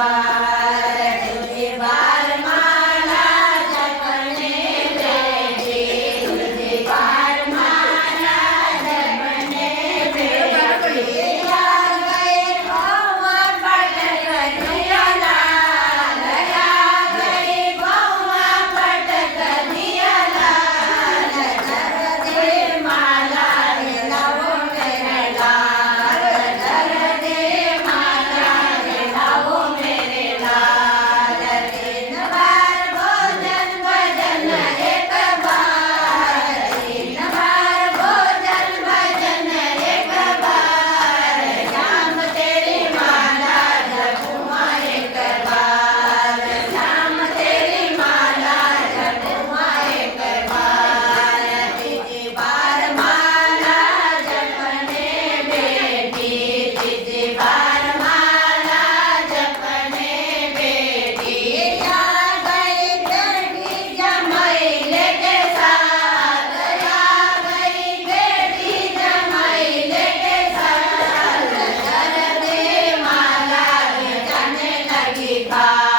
बार तुझे बार माला जपने बेटी तुझे बार माला जपने बेटी आ गई बहुआ पटक दिया लाल आ गई बहुआ पटक दिया लाल कर दे माला लाओ मेरे लाल कर दे माला लाओ मेरे लाल तीन बार भोजन भजन एक बार तीन बार भोजन भजन एक बार श्याम तेरी माला जपूँ एक बार श्याम तेरी माला जपूँ एक बार तीजी बार माला जपने बेटी तीजी बार माला जपने बेटी आ गई बेटी जमाई लेके साथ आ गई बेटी जमाई लेके साथ कर दे माला जाने लगी बात